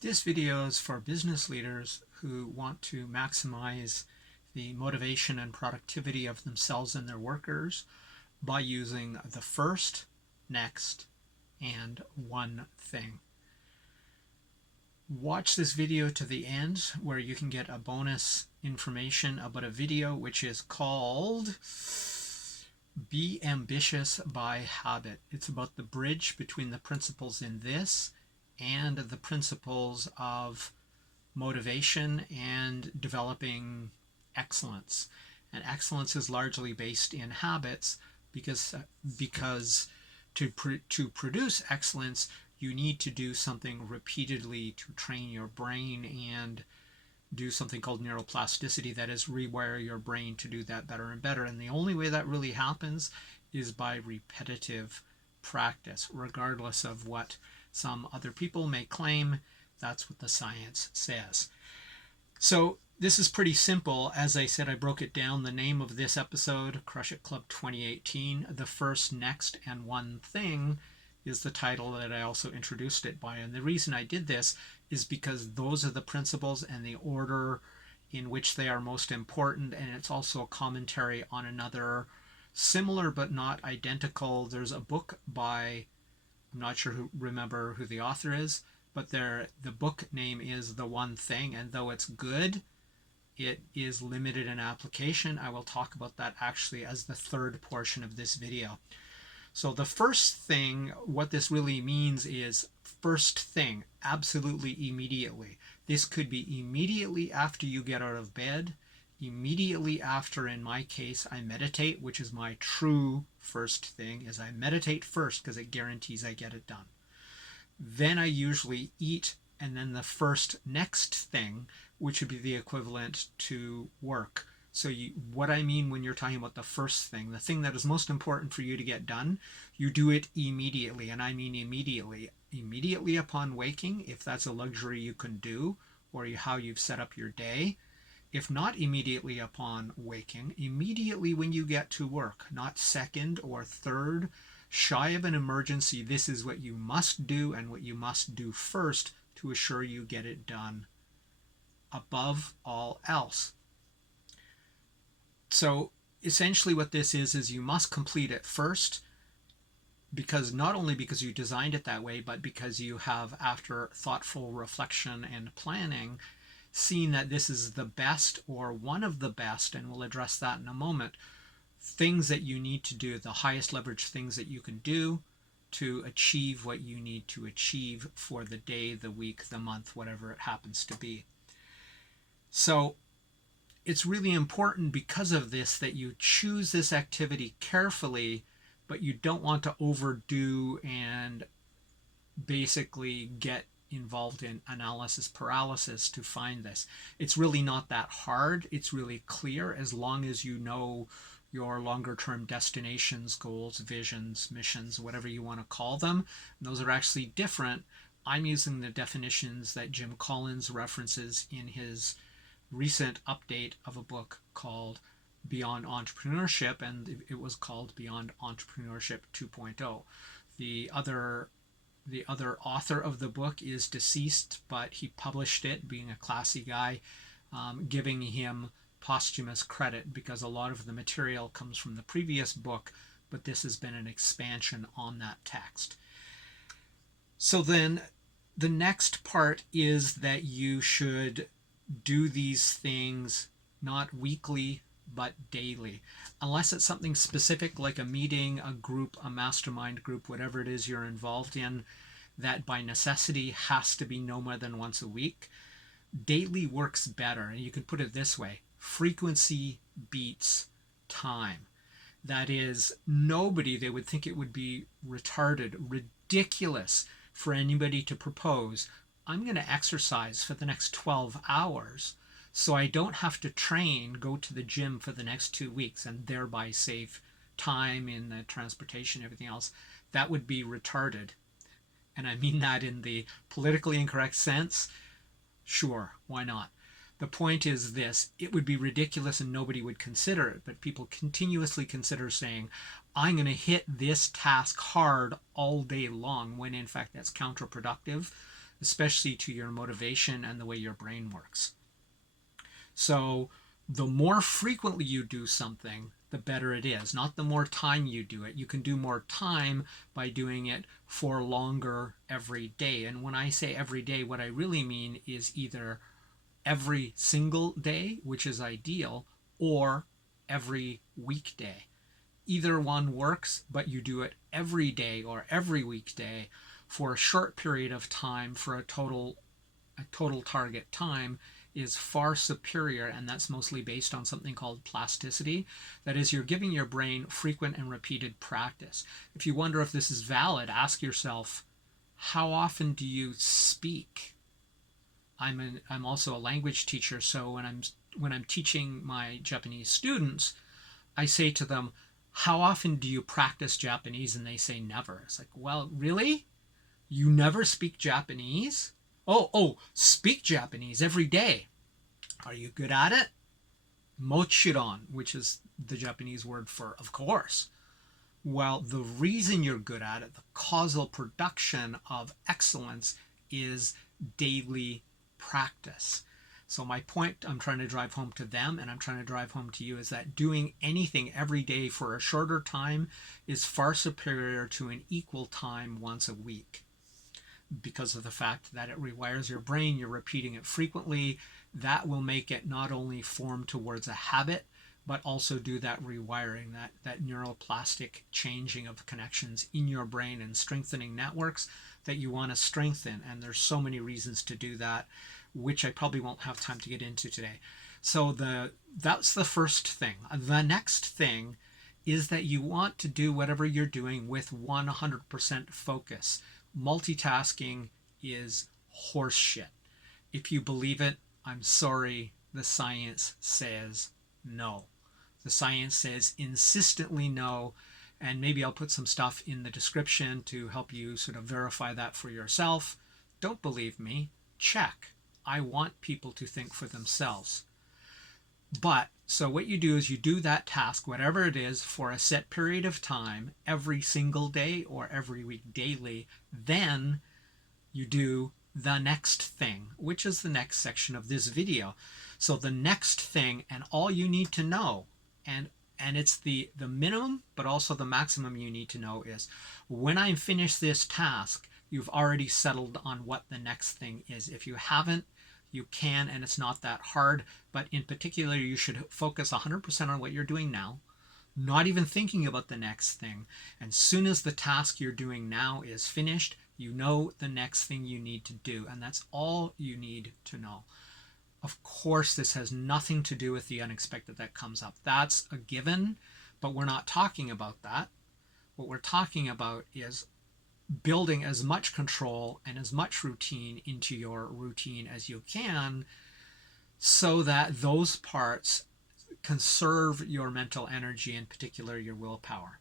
This video is for business leaders who want to maximize the motivation and productivity of themselves and their workers by using the first, next, and one thing. Watch this video to the end where you can get a bonus information about a video which is called Be Ambitious by Habit. It's about the bridge between the principles in this and the principles of motivation and developing excellence. And excellence is largely based in habits because to produce excellence, you need to do something repeatedly to train your brain and do something called neuroplasticity, that is, rewire your brain to do that better and better. And the only way that really happens is by repetitive practice, regardless of what some other people may claim. That's what the science says. So this is pretty simple. As I said, I broke it down. The name of this episode, Crush It Club 2018, The First, Next, and One Thing, is the title that I also introduced it by. And the reason I did this is because those are the principles and the order in which they are most important. And it's also a commentary on another similar but not identical. There's a book by, I'm not sure remember who the author is, but the book name is The One Thing, and though it's good, it is limited in application. I will talk about that actually as the third portion of this video. So the first thing, what this really means is first thing, absolutely immediately. This could be immediately after you get out of bed, immediately after, in my case, I meditate, which is my true first thing, is I meditate first because it guarantees I get it done. Then I usually eat, and then the first next thing, which would be the equivalent to work. So what I mean when you're talking about the first thing, the thing that is most important for you to get done, you do it immediately. And I mean immediately. Immediately upon waking, if that's a luxury you can do, or how you've set up your day. If not immediately upon waking, immediately when you get to work, not second or third, shy of an emergency. This is what you must do and what you must do first to assure you get it done above all else. So essentially what this is you must complete it first, because not only because you designed it that way, but because you have, after thoughtful reflection and planning, seen that this is the best or one of the best, and we'll address that in a moment, things that you need to do, the highest leverage things that you can do to achieve what you need to achieve for the day, the week, the month, whatever it happens to be. So it's really important because of this that you choose this activity carefully, but you don't want to overdo and basically get involved in analysis paralysis to find this. It's really not that hard. It's really clear as long as you know your longer term destinations, goals, visions, missions, whatever you want to call them. And those are actually different. I'm using the definitions that Jim Collins references in his recent update of a book called Beyond Entrepreneurship, and it was called Beyond Entrepreneurship 2.0. The other author of the book is deceased, but he published it, being a classy guy, giving him posthumous credit because a lot of the material comes from the previous book, but this has been an expansion on that text. So then the next part is that you should do these things not weekly but daily, unless it's something specific like a meeting, a group, a mastermind group, whatever it is you're involved in, that by necessity has to be no more than once a week. Daily works better, and you can put it this way: frequency beats time. That is, they would think it would be retarded, ridiculous for anybody to propose, I'm going to exercise for the next 12 hours so I don't have to go to the gym for the next 2 weeks and thereby save time in the transportation, everything else. That would be retarded. And I mean that in the politically incorrect sense. Sure, why not? The point is this: it would be ridiculous and nobody would consider it, but people continuously consider saying, I'm going to hit this task hard all day long, when in fact that's counterproductive. especially to your motivation and the way your brain works. So the more frequently you do something, the better it is. Not the more time you do it. You can do more time by doing it for longer every day. And when I say every day, what I really mean is either every single day, which is ideal, or every weekday. Either one works, but you do it every day or every weekday for a short period of time for a total target time is far superior, and that's mostly based on something called plasticity. That is, you're giving your brain frequent and repeated practice. If you wonder if this is valid, ask yourself, how often do you speak? I'm also a language teacher, so when I'm teaching my Japanese students, I say to them, how often do you practice Japanese? And they say never. It's like, well, really? You never speak Japanese? Oh, speak Japanese every day. Are you good at it? Mochiron, which is the Japanese word for of course. Well, the reason you're good at it, the causal production of excellence, is daily practice. So my point I'm trying to drive home to them, and I'm trying to drive home to you, is that doing anything every day for a shorter time is far superior to an equal time once a week, because of the fact that it rewires your brain. You're repeating it frequently. That will make it not only form towards a habit, but also do that rewiring, that neuroplastic changing of connections in your brain and strengthening networks that you want to strengthen. And there's so many reasons to do that, which I probably won't have time to get into today. So that's the first thing. The next thing is that you want to do whatever you're doing with 100% focus. Multitasking is horseshit. If you believe it, I'm sorry, the science says no. The science says insistently no, and maybe I'll put some stuff in the description to help you sort of verify that for yourself. Don't believe me? Check. I want people to think for themselves. But so what you do is you do that task, whatever it is, for a set period of time, every single day or every week daily. Then you do the next thing, which is the next section of this video. So the next thing, and all you need to know, and it's the minimum but also the maximum you need to know, is when I finish this task, you've already settled on what the next thing is. If you haven't, you can, and it's not that hard, but in particular you should focus 100% on what you're doing now, not even thinking about the next thing. And soon as the task you're doing now is finished, you know the next thing you need to do, and that's all you need to know. Of course, this has nothing to do with the unexpected that comes up. That's a given, but we're not talking about that. What we're talking about is building as much control and as much routine into your routine as you can, so that those parts conserve your mental energy, in particular your willpower.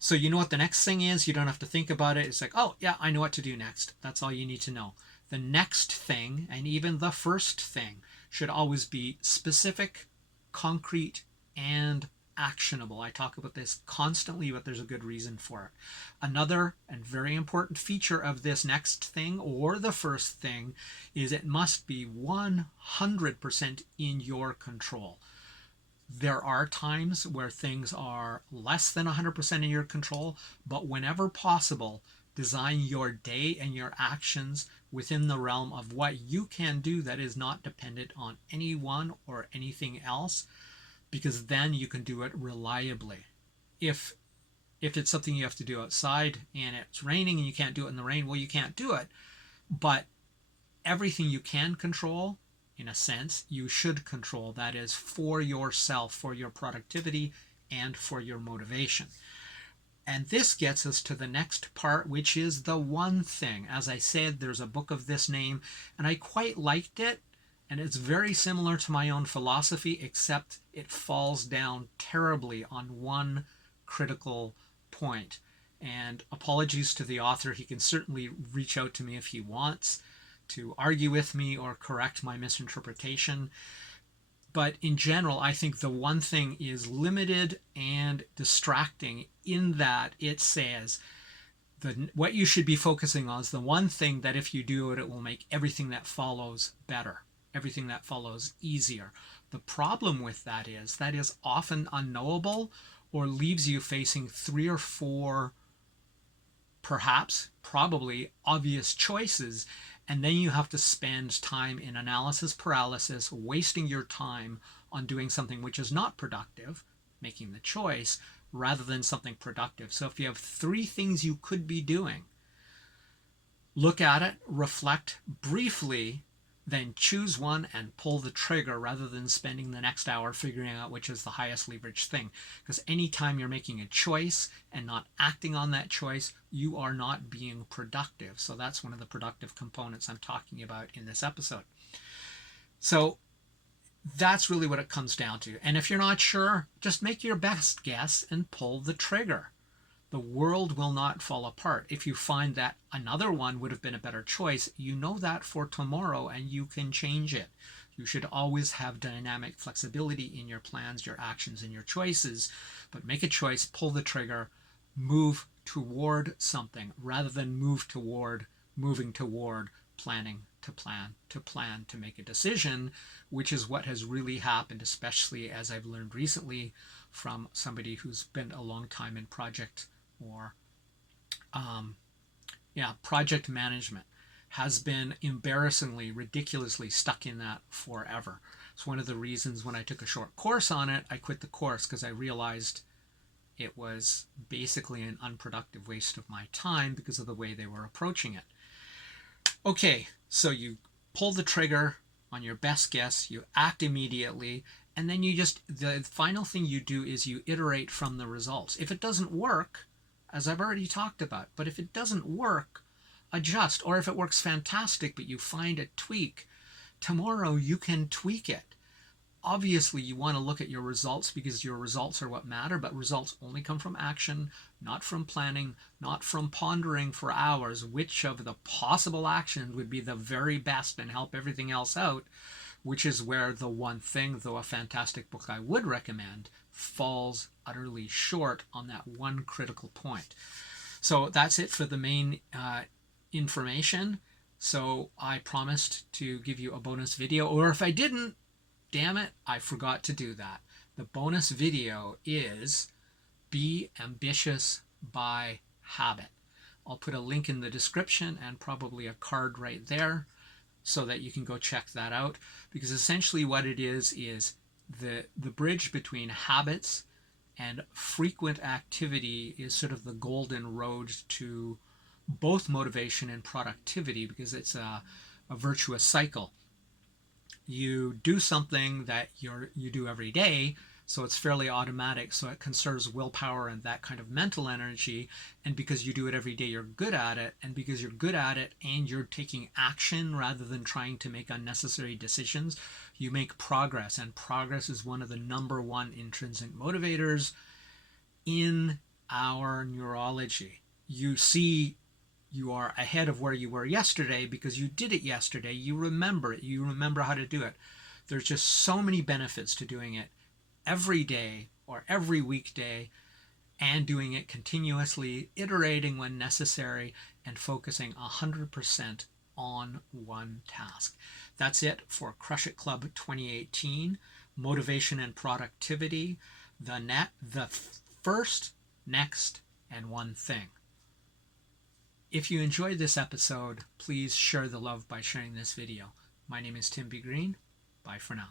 So you know what the next thing is. You don't have to think about it. It's like, oh yeah, I know what to do next. That's all you need to know. The next thing, and even the first thing, should always be specific, concrete, and actionable. I talk about this constantly, but there's a good reason for it. Another and very important feature of this next thing, or the first thing, is it must be 100% in your control. There are times where things are less than 100% in your control, but whenever possible, design your day and your actions within the realm of what you can do that is not dependent on anyone or anything else, because then you can do it reliably. If it's something you have to do outside and it's raining and you can't do it in the rain, well, you can't do it. But everything you can control, in a sense, you should control. That is for yourself, for your productivity, and for your motivation. And this gets us to the next part, which is the one thing. As I said, there's a book of this name, and I quite liked it. And it's very similar to my own philosophy, except it falls down terribly on one critical point. And apologies to the author. He can certainly reach out to me if he wants to argue with me or correct my misinterpretation. But in general, I think the one thing is limited and distracting in that it says What you should be focusing on is the one thing that if you do it, it will make everything that follows better, everything that follows easier. The problem with that is often unknowable or leaves you facing 3 or 4, perhaps, probably obvious choices. And then you have to spend time in analysis paralysis, wasting your time on doing something which is not productive, making the choice, rather than something productive. So if you have 3 things you could be doing, look at it, reflect briefly, then choose one and pull the trigger rather than spending the next hour figuring out which is the highest leverage thing. Because anytime you're making a choice and not acting on that choice, you are not being productive. So that's one of the productive components I'm talking about in this episode. So that's really what it comes down to. And if you're not sure, just make your best guess and pull the trigger. The world will not fall apart. If you find that another one would have been a better choice, you know that for tomorrow and you can change it. You should always have dynamic flexibility in your plans, your actions, and your choices. But make a choice, pull the trigger, move toward something rather than moving toward planning to plan to make a decision, which is what has really happened, especially as I've learned recently from somebody who's been a long time in or project management, has been embarrassingly, ridiculously stuck in that forever. It's one of the reasons when I took a short course on it, I quit the course because I realized it was basically an unproductive waste of my time because of the way they were approaching it. Okay, so you pull the trigger on your best guess, you act immediately, and then the final thing you do is you iterate from the results. If it doesn't work, as I've already talked about, but if it doesn't work, adjust. Or if it works fantastic, but you find a tweak, tomorrow you can tweak it. Obviously, you want to look at your results because your results are what matter, but results only come from action, not from planning, not from pondering for hours which of the possible actions would be the very best and help everything else out, which is where the one thing, though a fantastic book I would recommend, falls utterly short on that one critical point. So that's it for the main information. So I promised to give you a bonus video, or if I didn't, damn it, I forgot to do that. The bonus video is Be Ambitious by Habit. I'll put a link in the description and probably a card right there so that you can go check that out, because essentially what it is the bridge between habits and frequent activity is sort of the golden road to both motivation and productivity, because it's a virtuous cycle. You do something that you do every day, so it's fairly automatic, so it conserves willpower and that kind of mental energy. And because you do it every day, you're good at it. And because you're good at it and you're taking action rather than trying to make unnecessary decisions, you make progress. And progress is one of the number one intrinsic motivators in our neurology. You see, you are ahead of where you were yesterday because you did it yesterday. You remember it. You remember how to do it. There's just so many benefits to doing it every day or every weekday, and doing it continuously, iterating when necessary, and focusing 100% on one task. That's it for Crush It Club 2018, Motivation and Productivity, the first, next, and one thing. If you enjoyed this episode, please share the love by sharing this video. My name is Tim B. Green. Bye for now.